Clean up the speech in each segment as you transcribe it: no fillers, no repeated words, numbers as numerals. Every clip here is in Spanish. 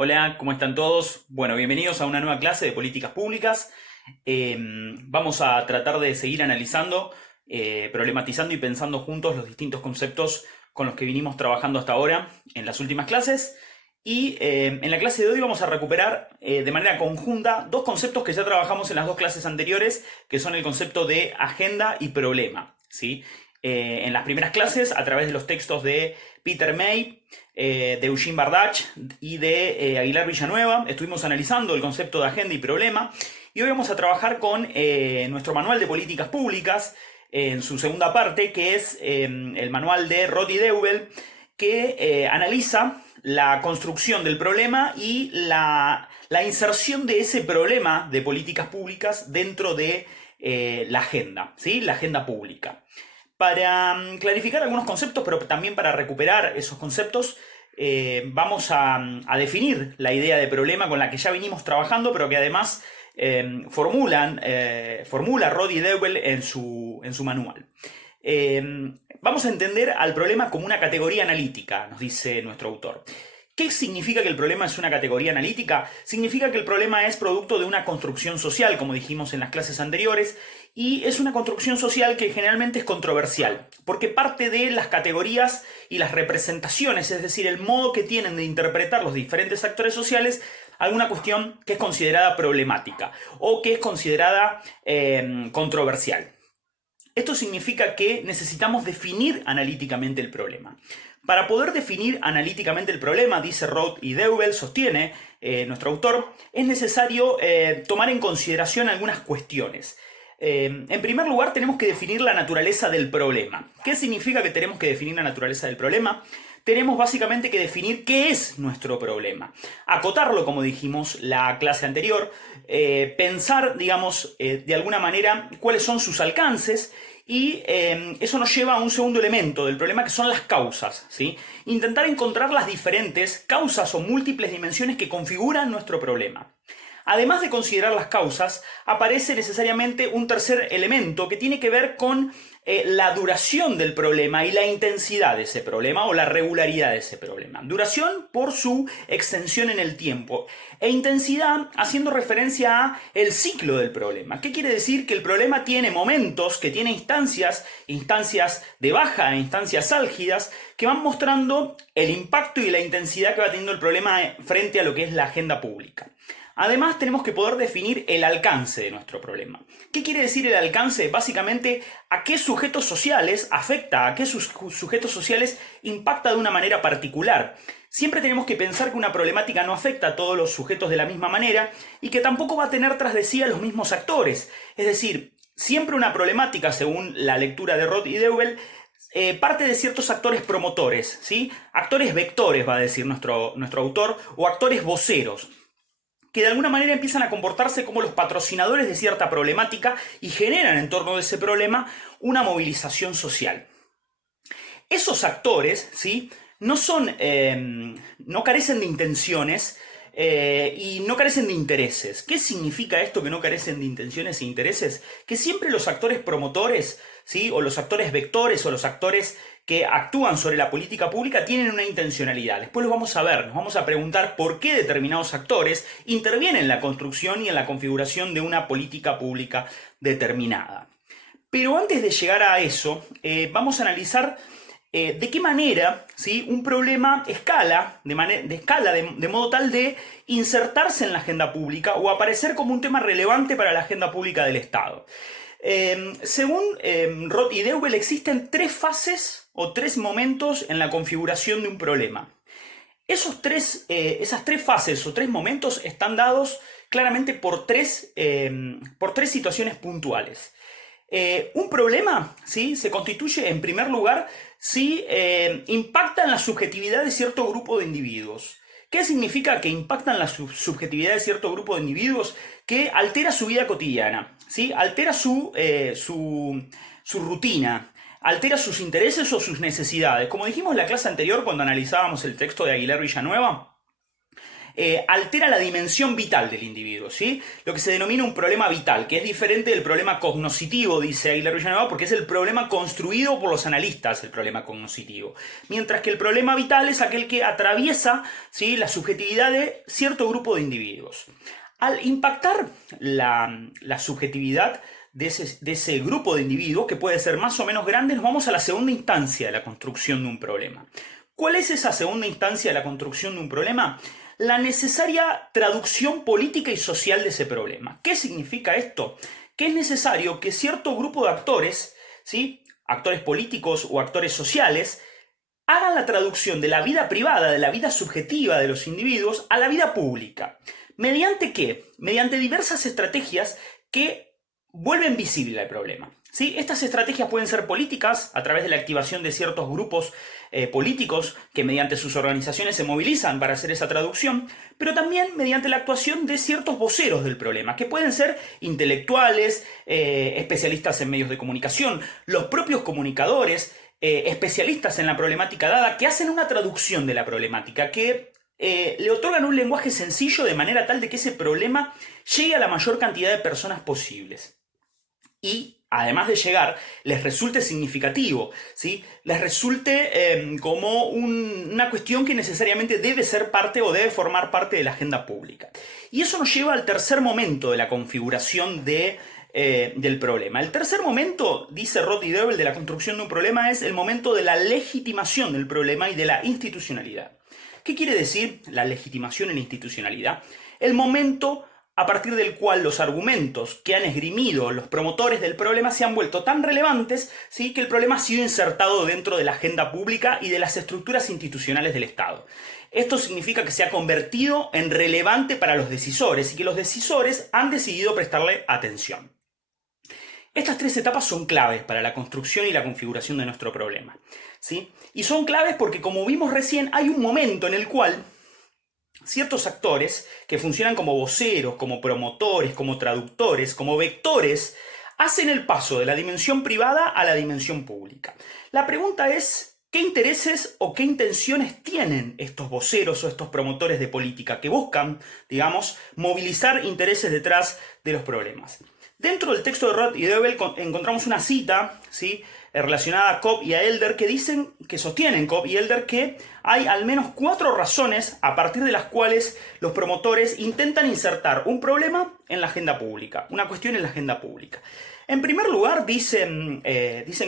Hola, ¿cómo están todos? Bueno, bienvenidos a una nueva clase de políticas públicas. Vamos a tratar de seguir analizando, problematizando y pensando juntos los distintos conceptos con los que vinimos trabajando hasta ahora en las últimas clases. Y en la clase de hoy vamos a recuperar de manera conjunta dos conceptos que ya trabajamos en las dos clases anteriores, que son el concepto de agenda y problema, ¿sí? En las primeras clases, a través de los textos de Peter May, de Eugene Bardach y de Aguilar Villanueva, estuvimos analizando el concepto de agenda y problema. Y hoy vamos a trabajar con nuestro manual de políticas públicas en su segunda parte, que es el manual de Roth y Deubel, que analiza la construcción del problema y la inserción de ese problema de políticas públicas dentro de la agenda, ¿sí? La agenda pública. Para clarificar algunos conceptos, pero también para recuperar esos conceptos, vamos a definir la idea de problema con la que ya venimos trabajando, pero que además formula Roth y Deubel en su manual. Vamos a entender al problema como una categoría analítica, nos dice nuestro autor. ¿Qué significa que el problema es una categoría analítica? Significa que el problema es producto de una construcción social, como dijimos en las clases anteriores, y es una construcción social que generalmente es controversial, porque parte de las categorías y las representaciones, es decir, el modo que tienen de interpretar los diferentes actores sociales alguna cuestión que es considerada problemática o que es considerada controversial. Esto significa que necesitamos definir analíticamente el problema. Para poder definir analíticamente el problema, dice Roth y Deubel, sostiene nuestro autor, es necesario tomar en consideración algunas cuestiones. En primer lugar, tenemos que definir la naturaleza del problema. ¿Qué significa que tenemos que definir la naturaleza del problema? Tenemos básicamente que definir qué es nuestro problema. Acotarlo, como dijimos la clase anterior, pensar, digamos, de alguna manera cuáles son sus alcances. Y eso nos lleva a un segundo elemento del problema, que son las causas, ¿sí? Intentar encontrar las diferentes causas o múltiples dimensiones que configuran nuestro problema. Además de considerar las causas, aparece necesariamente un tercer elemento que tiene que ver con la duración del problema y la intensidad de ese problema o la regularidad de ese problema. Duración por su extensión en el tiempo e intensidad haciendo referencia a el ciclo del problema. ¿Qué quiere decir? Que el problema tiene momentos, que tiene instancias de baja, instancias álgidas, que van mostrando el impacto y la intensidad que va teniendo el problema frente a lo que es la agenda pública. Además, tenemos que poder definir el alcance de nuestro problema. ¿Qué quiere decir el alcance? Básicamente, a qué sujetos sociales afecta, a qué sujetos sociales impacta de una manera particular. Siempre tenemos que pensar que una problemática no afecta a todos los sujetos de la misma manera y que tampoco va a tener tras de sí a los mismos actores. Es decir, siempre una problemática, según la lectura de Roth y Deubel, parte de ciertos actores promotores, ¿sí? Actores vectores, va a decir nuestro autor, o actores voceros, que de alguna manera empiezan a comportarse como los patrocinadores de cierta problemática y generan en torno de ese problema una movilización social. Esos actores, ¿sí? No carecen de intenciones y no carecen de intereses. ¿Qué significa esto, que no carecen de intenciones e intereses? Que siempre los actores promotores, ¿sí? O los actores vectores o los actores que actúan sobre la política pública tienen una intencionalidad. Después lo vamos a ver, nos vamos a preguntar por qué determinados actores intervienen en la construcción y en la configuración de una política pública determinada. Pero antes de llegar a eso, vamos a analizar de qué manera, ¿sí? Un problema escala de modo tal de insertarse en la agenda pública o aparecer como un tema relevante para la agenda pública del Estado. Según Roth y Deubel, existen tres fases o tres momentos en la configuración de un problema. Esas tres fases o tres momentos están dados claramente por tres situaciones puntuales. Un problema, ¿sí? Se constituye, en primer lugar, si impacta en la subjetividad de cierto grupo de individuos. ¿Qué significa que impacta en la subjetividad de cierto grupo de individuos? Que altera su vida cotidiana, ¿sí? Altera su rutina, altera sus intereses o sus necesidades. Como dijimos en la clase anterior, cuando analizábamos el texto de Aguilar Villanueva, altera la dimensión vital del individuo, ¿sí? Lo que se denomina un problema vital, que es diferente del problema cognoscitivo, dice Aguilar Villanueva, porque es el problema construido por los analistas, el problema cognoscitivo. Mientras que el problema vital es aquel que atraviesa, ¿sí?, la subjetividad de cierto grupo de individuos. Al impactar la subjetividad de ese grupo de individuos, que puede ser más o menos grande, nos vamos a la segunda instancia de la construcción de un problema. ¿Cuál es esa segunda instancia de la construcción de un problema? La necesaria traducción política y social de ese problema. ¿Qué significa esto? Que es necesario que cierto grupo de actores, ¿sí?, actores políticos o actores sociales, hagan la traducción de la vida privada, de la vida subjetiva de los individuos, a la vida pública. ¿Mediante qué? Mediante diversas estrategias que vuelven visible el problema, ¿sí? Estas estrategias pueden ser políticas, a través de la activación de ciertos grupos políticos que mediante sus organizaciones se movilizan para hacer esa traducción, pero también mediante la actuación de ciertos voceros del problema, que pueden ser intelectuales, especialistas en medios de comunicación, los propios comunicadores, especialistas en la problemática dada, que hacen una traducción de la problemática, que le otorgan un lenguaje sencillo de manera tal de que ese problema llegue a la mayor cantidad de personas posibles. Y, además de llegar, les resulte significativo, ¿sí? Les resulte como una cuestión que necesariamente debe ser parte o debe formar parte de la agenda pública. Y eso nos lleva al tercer momento de la configuración del problema. El tercer momento, dice Roth y Döbel, de la construcción de un problema es el momento de la legitimación del problema y de la institucionalidad. ¿Qué quiere decir la legitimación en la institucionalidad? El momento a partir del cual los argumentos que han esgrimido los promotores del problema se han vuelto tan relevantes, ¿sí?, que el problema ha sido insertado dentro de la agenda pública y de las estructuras institucionales del Estado. Esto significa que se ha convertido en relevante para los decisores y que los decisores han decidido prestarle atención. Estas tres etapas son claves para la construcción y la configuración de nuestro problema, ¿sí? Y son claves porque, como vimos recién, hay un momento en el cual ciertos actores que funcionan como voceros, como promotores, como traductores, como vectores, hacen el paso de la dimensión privada a la dimensión pública. La pregunta es, ¿qué intereses o qué intenciones tienen estos voceros o estos promotores de política que buscan, digamos, movilizar intereses detrás de los problemas? Dentro del texto de Roth y Döbel encontramos una cita, ¿sí?, relacionada a Cobb y a Elder, que sostienen Cobb y Elder que hay al menos 4 razones a partir de las cuales los promotores intentan insertar un problema en la agenda pública, una cuestión en la agenda pública. En primer lugar, dicen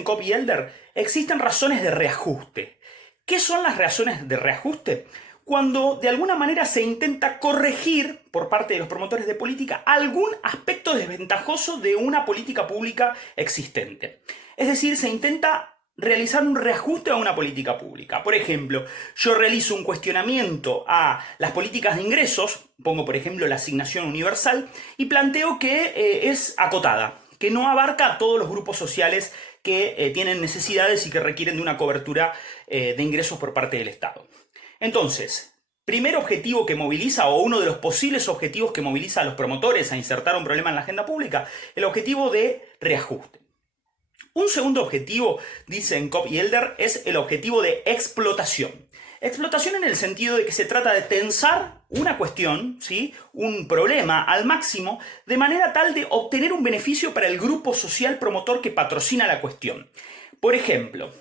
Cobb y Elder, existen razones de reajuste. ¿Qué son las razones de reajuste? Cuando de alguna manera se intenta corregir por parte de los promotores de política algún aspecto desventajoso de una política pública existente. Es decir, se intenta realizar un reajuste a una política pública. Por ejemplo, yo realizo un cuestionamiento a las políticas de ingresos, pongo por ejemplo la asignación universal, y planteo que es acotada, que no abarca a todos los grupos sociales que tienen necesidades y que requieren de una cobertura de ingresos por parte del Estado. Entonces, primer objetivo que moviliza, o uno de los posibles objetivos que moviliza a los promotores a insertar un problema en la agenda pública, el objetivo de reajuste. Un segundo objetivo, dicen Cobb y Elder, es el objetivo de explotación. Explotación en el sentido de que se trata de tensar una cuestión, ¿sí?, un problema al máximo, de manera tal de obtener un beneficio para el grupo social promotor que patrocina la cuestión. Por ejemplo,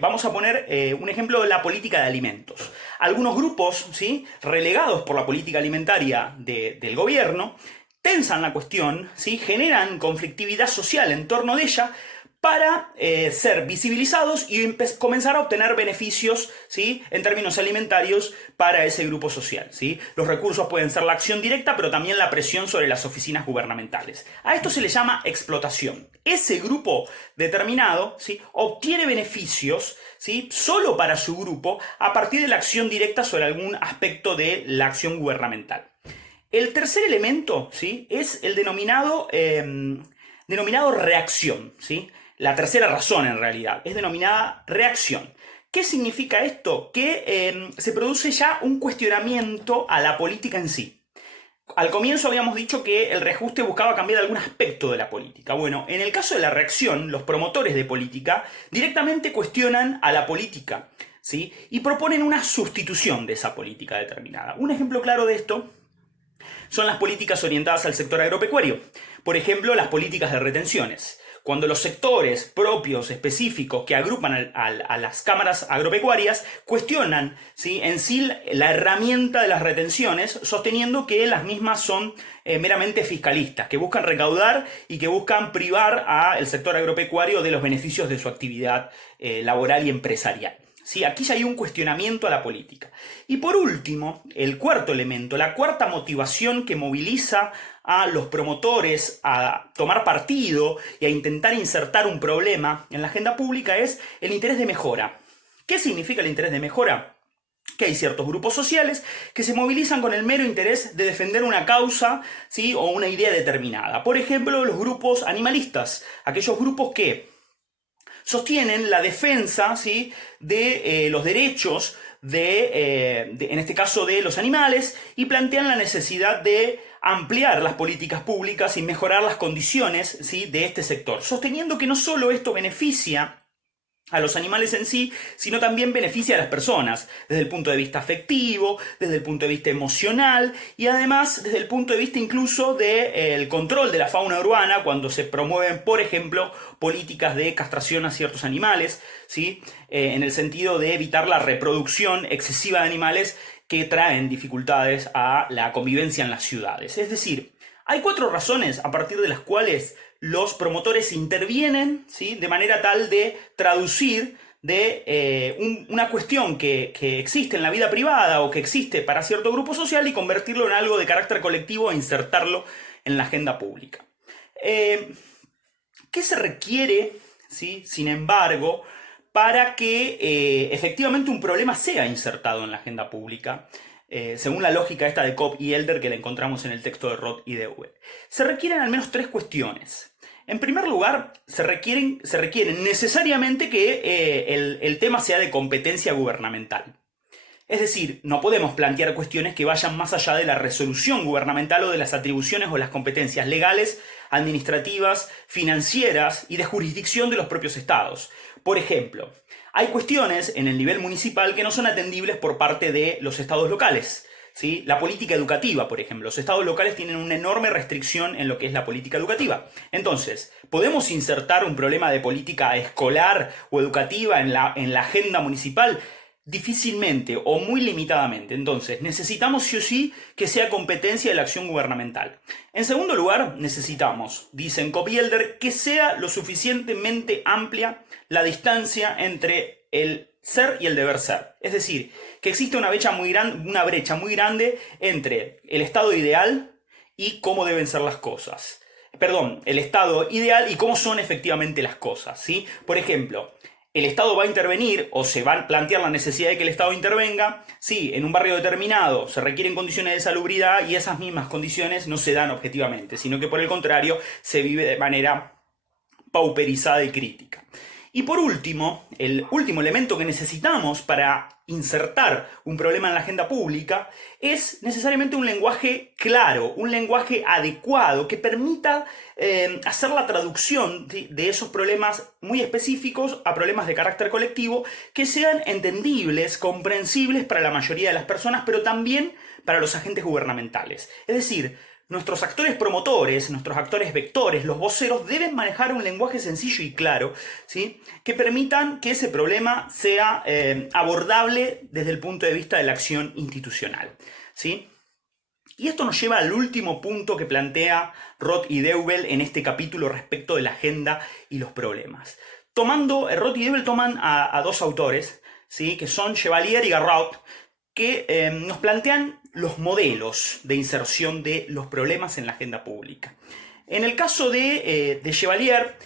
vamos a poner un ejemplo de la política de alimentos. Algunos grupos, ¿sí?, relegados por la política alimentaria del gobierno, tensan la cuestión, ¿sí?, generan conflictividad social en torno de ella para ser visibilizados y comenzar a obtener beneficios, ¿sí?, en términos alimentarios para ese grupo social, ¿sí? Los recursos pueden ser la acción directa, pero también la presión sobre las oficinas gubernamentales. A esto se le llama explotación. Ese grupo determinado, ¿sí?, obtiene beneficios, ¿sí?, solo para su grupo a partir de la acción directa sobre algún aspecto de la acción gubernamental. El tercer elemento, ¿sí?, es el denominado reacción, ¿sí? La tercera razón, en realidad, es denominada reacción. ¿Qué significa esto? Que se produce ya un cuestionamiento a la política en sí. Al comienzo habíamos dicho que el reajuste buscaba cambiar algún aspecto de la política. Bueno, en el caso de la reacción, los promotores de política directamente cuestionan a la política. ¿sí? Y proponen una sustitución de esa política determinada. Un ejemplo claro de esto son las políticas orientadas al sector agropecuario. Por ejemplo, las políticas de retenciones. Cuando los sectores propios, específicos, que agrupan a las cámaras agropecuarias, cuestionan, ¿sí?, en sí la herramienta de las retenciones, sosteniendo que las mismas son meramente fiscalistas, que buscan recaudar y que buscan privar al sector agropecuario de los beneficios de su actividad laboral y empresarial. ¿Sí? Aquí ya hay un cuestionamiento a la política. Y por último, el cuarto elemento, la cuarta motivación que moviliza a los promotores a tomar partido y a intentar insertar un problema en la agenda pública es el interés de mejora. ¿Qué significa el interés de mejora? Que hay ciertos grupos sociales que se movilizan con el mero interés de defender una causa, ¿sí?, o una idea determinada. Por ejemplo, los grupos animalistas, aquellos grupos que sostienen la defensa, ¿sí?, de los derechos en este caso de los animales, y plantean la necesidad de ampliar las políticas públicas y mejorar las condiciones, ¿sí?, de este sector, sosteniendo que no solo esto beneficia a los animales en sí, sino también beneficia a las personas, desde el punto de vista afectivo, desde el punto de vista emocional y además desde el punto de vista incluso del control de la fauna urbana cuando se promueven, por ejemplo, políticas de castración a ciertos animales, ¿sí?, en el sentido de evitar la reproducción excesiva de animales que traen dificultades a la convivencia en las ciudades. Es decir, hay 4 razones a partir de las cuales los promotores intervienen, ¿sí?, de manera tal de traducir una cuestión que existe en la vida privada o que existe para cierto grupo social y convertirlo en algo de carácter colectivo e insertarlo en la agenda pública. ¿Qué se requiere, ¿sí?, sin embargo, para que efectivamente un problema sea insertado en la agenda pública? Según la lógica esta de Cobb y Elder que la encontramos en el texto de Roth y Dewey. Se requieren al menos 3 cuestiones. En primer lugar, se requieren necesariamente que el tema sea de competencia gubernamental. Es decir, no podemos plantear cuestiones que vayan más allá de la resolución gubernamental o de las atribuciones o las competencias legales, administrativas, financieras y de jurisdicción de los propios estados. Por ejemplo, hay cuestiones en el nivel municipal que no son atendibles por parte de los estados locales, ¿sí? La política educativa, por ejemplo. Los estados locales tienen una enorme restricción en lo que es la política educativa. Entonces, ¿podemos insertar un problema de política escolar o educativa en la agenda municipal? Difícilmente o muy limitadamente. Entonces, necesitamos sí o sí que sea competencia de la acción gubernamental. En segundo lugar, necesitamos, dicen Cobb y Elder, que sea lo suficientemente amplia la distancia entre el ser y el deber ser. Es decir, que existe una brecha muy grande entre el estado ideal y cómo deben ser las cosas. Perdón, el estado ideal y cómo son efectivamente las cosas, ¿sí? Por ejemplo, el Estado va a intervenir o se va a plantear la necesidad de que el Estado intervenga si en un barrio determinado se requieren condiciones de salubridad y esas mismas condiciones no se dan objetivamente, sino que por el contrario se vive de manera pauperizada y crítica. Y por último, el último elemento que necesitamos para insertar un problema en la agenda pública es necesariamente un lenguaje claro, un lenguaje adecuado que permita hacer la traducción de esos problemas muy específicos a problemas de carácter colectivo que sean entendibles, comprensibles para la mayoría de las personas, pero también para los agentes gubernamentales. Es decir, nuestros actores promotores, nuestros actores vectores, los voceros, deben manejar un lenguaje sencillo y claro, ¿sí?, que permitan que ese problema sea abordable desde el punto de vista de la acción institucional, ¿sí? Y esto nos lleva al último punto que plantea Roth y Dewey en este capítulo respecto de la agenda y los problemas. Roth y Dewey toman a 2 autores, ¿sí?, que son Chevalier y Garraud, que nos plantean los modelos de inserción de los problemas en la agenda pública. En el caso de Chevalier,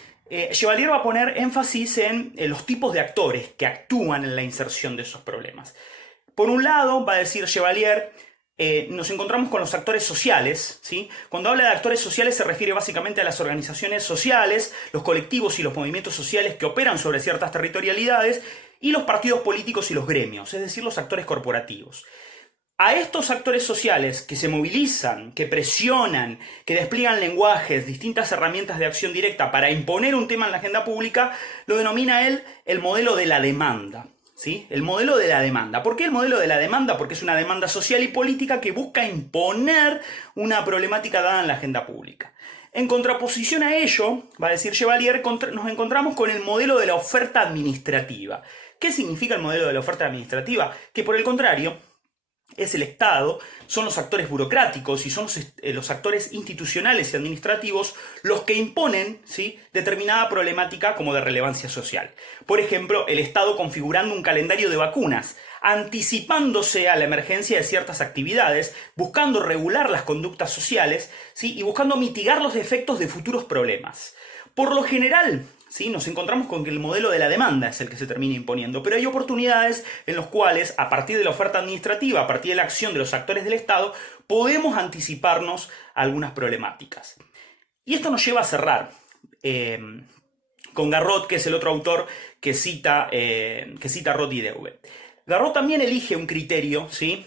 Chevalier va a poner énfasis en los tipos de actores que actúan en la inserción de esos problemas. Por un lado, va a decir Chevalier, nos encontramos con los actores sociales, ¿sí? Cuando habla de actores sociales se refiere básicamente a las organizaciones sociales, los colectivos y los movimientos sociales que operan sobre ciertas territorialidades y los partidos políticos y los gremios, es decir, los actores corporativos. A estos actores sociales que se movilizan, que presionan, que despliegan lenguajes, distintas herramientas de acción directa para imponer un tema en la agenda pública, lo denomina él el modelo de la demanda, ¿sí? El modelo de la demanda. ¿Por qué el modelo de la demanda? Porque es una demanda social y política que busca imponer una problemática dada en la agenda pública. En contraposición a ello, va a decir Chevalier, nos encontramos con el modelo de la oferta administrativa. ¿Qué significa el modelo de la oferta administrativa? Que por el contrario, es el Estado, son los actores burocráticos y son los actores institucionales y administrativos los que imponen, ¿sí?, determinada problemática como de relevancia social. Por ejemplo, el Estado configurando un calendario de vacunas, anticipándose a la emergencia de ciertas actividades, buscando regular las conductas sociales, ¿sí?, y buscando mitigar los efectos de futuros problemas. Por lo general, ¿sí?, nos encontramos con que el modelo de la demanda es el que se termina imponiendo, pero hay oportunidades en las cuales, a partir de la oferta administrativa, a partir de la acción de los actores del Estado, podemos anticiparnos a algunas problemáticas. Y esto nos lleva a cerrar con Garrot, que es el otro autor que cita Roth y Dewey. Garrot también elige un criterio, ¿sí?,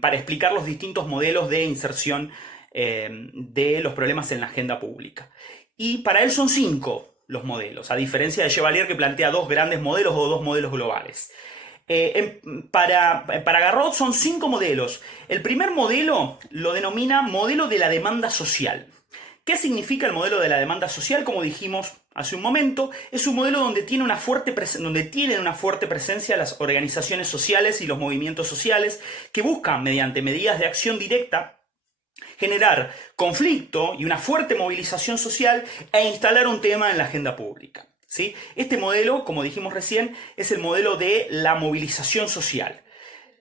para explicar los distintos modelos de inserción de los problemas en la agenda pública. Y para él son 5 los modelos, a diferencia de Chevalier, que plantea 2 grandes modelos o 2 modelos globales. Para Garrot son 5 modelos. El primer modelo lo denomina modelo de la demanda social. ¿Qué significa el modelo de la demanda social? Como dijimos hace un momento, es un modelo donde tienen una fuerte presencia las organizaciones sociales y los movimientos sociales que buscan, mediante medidas de acción directa, generar conflicto y una fuerte movilización social e instalar un tema en la agenda pública, ¿sí? Este modelo, como dijimos recién, es el modelo de la movilización social.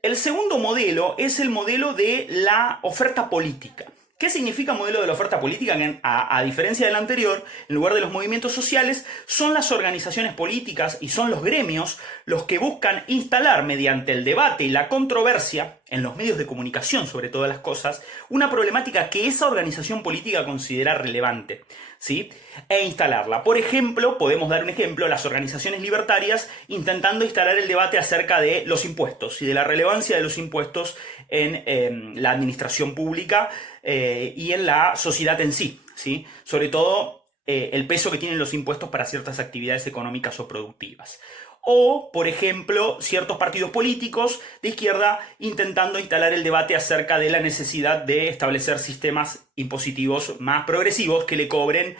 El segundo modelo es el modelo de la oferta política. ¿Qué significa modelo de la oferta política? Que a diferencia del anterior, en lugar de los movimientos sociales, son las organizaciones políticas y son los gremios los que buscan instalar mediante el debate y la controversia, en los medios de comunicación sobre todas las cosas, una problemática que esa organización política considera relevante, ¿sí?, e instalarla. Por ejemplo, podemos dar un ejemplo, las organizaciones libertarias intentando instalar el debate acerca de los impuestos y de la relevancia de los impuestos en la administración pública y en la sociedad en sí, ¿sí? Sobre todo el peso que tienen los impuestos para ciertas actividades económicas o productivas. O, por ejemplo, ciertos partidos políticos de izquierda intentando instalar el debate acerca de la necesidad de establecer sistemas impositivos más progresivos que le cobren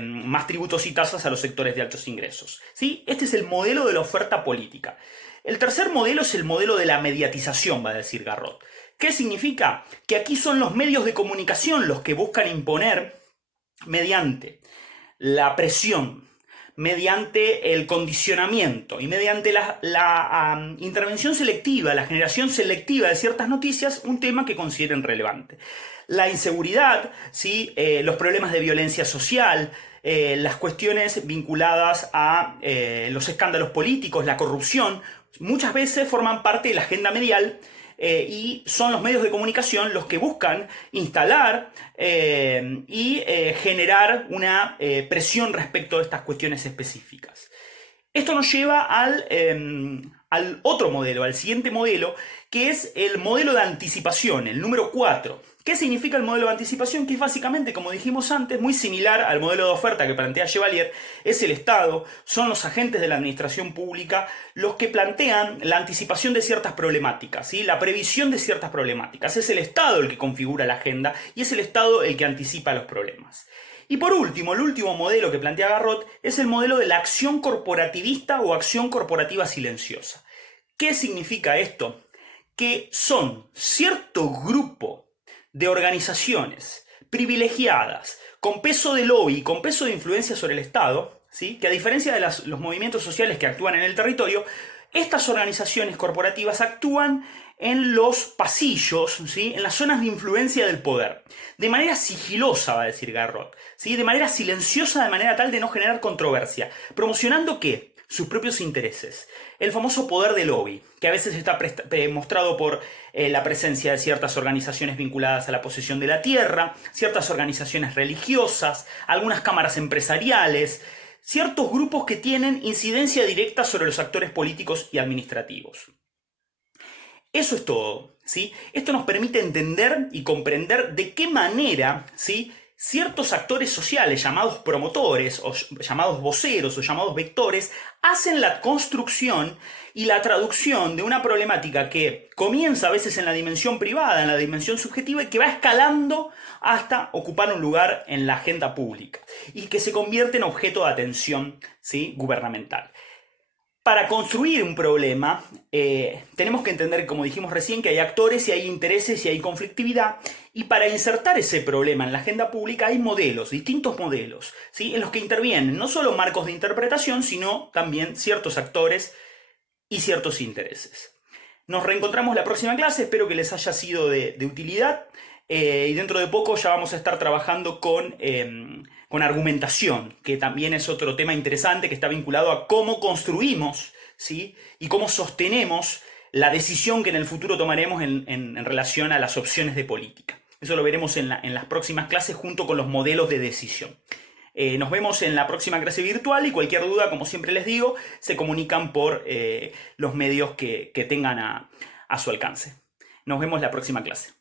más tributos y tasas a los sectores de altos ingresos, ¿sí? Este es el modelo de la oferta política. El tercer modelo es el modelo de la mediatización, va a decir Garrot. ¿Qué significa? Que aquí son los medios de comunicación los que buscan imponer mediante la presión, mediante el condicionamiento y mediante la intervención selectiva, la generación selectiva de ciertas noticias, un tema que consideren relevante. La inseguridad, ¿sí?, los problemas de violencia social, las cuestiones vinculadas a los escándalos políticos, la corrupción, muchas veces forman parte de la agenda medial y son los medios de comunicación los que buscan instalar y generar una presión respecto a estas cuestiones específicas. Esto nos lleva al otro modelo, al siguiente modelo, que es el modelo de anticipación, el número 4. ¿Qué significa el modelo de anticipación? Que es básicamente, como dijimos antes, muy similar al modelo de oferta que plantea Chevalier. Es el Estado, son los agentes de la administración pública los que plantean la anticipación de ciertas problemáticas, ¿sí?, la previsión de ciertas problemáticas. Es el Estado el que configura la agenda y es el Estado el que anticipa los problemas. Y por último, el último modelo que plantea Garrot es el modelo de la acción corporativista o acción corporativa silenciosa. ¿Qué significa esto? Que son cierto grupo de organizaciones privilegiadas, con peso de lobby, con peso de influencia sobre el Estado, ¿sí?, que a diferencia de los movimientos sociales que actúan en el territorio, estas organizaciones corporativas actúan en los pasillos, ¿sí?, en las zonas de influencia del poder, de manera sigilosa, va a decir Garrot, ¿sí?, de manera silenciosa, de manera tal de no generar controversia, promocionando ¿qué? Sus propios intereses. El famoso poder de lobby, que a veces está mostrado por la presencia de ciertas organizaciones vinculadas a la posesión de la tierra, ciertas organizaciones religiosas, algunas cámaras empresariales, ciertos grupos que tienen incidencia directa sobre los actores políticos y administrativos. Eso es todo, ¿sí? Esto nos permite entender y comprender de qué manera, ¿sí?, ciertos actores sociales llamados promotores o llamados voceros o llamados vectores hacen la construcción y la traducción de una problemática que comienza a veces en la dimensión privada, en la dimensión subjetiva, y que va escalando hasta ocupar un lugar en la agenda pública y que se convierte en objeto de atención, ¿sí?, gubernamental. Para construir un problema, tenemos que entender, como dijimos recién, que hay actores y hay intereses y hay conflictividad. Y para insertar ese problema en la agenda pública hay modelos, distintos modelos, ¿sí?, en los que intervienen no solo marcos de interpretación, sino también ciertos actores y ciertos intereses. Nos reencontramos la próxima clase, espero que les haya sido de utilidad. Y dentro de poco ya vamos a estar trabajando con argumentación, que también es otro tema interesante que está vinculado a cómo construimos, ¿sí?, y cómo sostenemos la decisión que en el futuro tomaremos en relación a las opciones de política. Eso lo veremos en las próximas clases junto con los modelos de decisión. Nos vemos en la próxima clase virtual y cualquier duda, como siempre les digo, se comunican por los medios que tengan a su alcance. Nos vemos la próxima clase.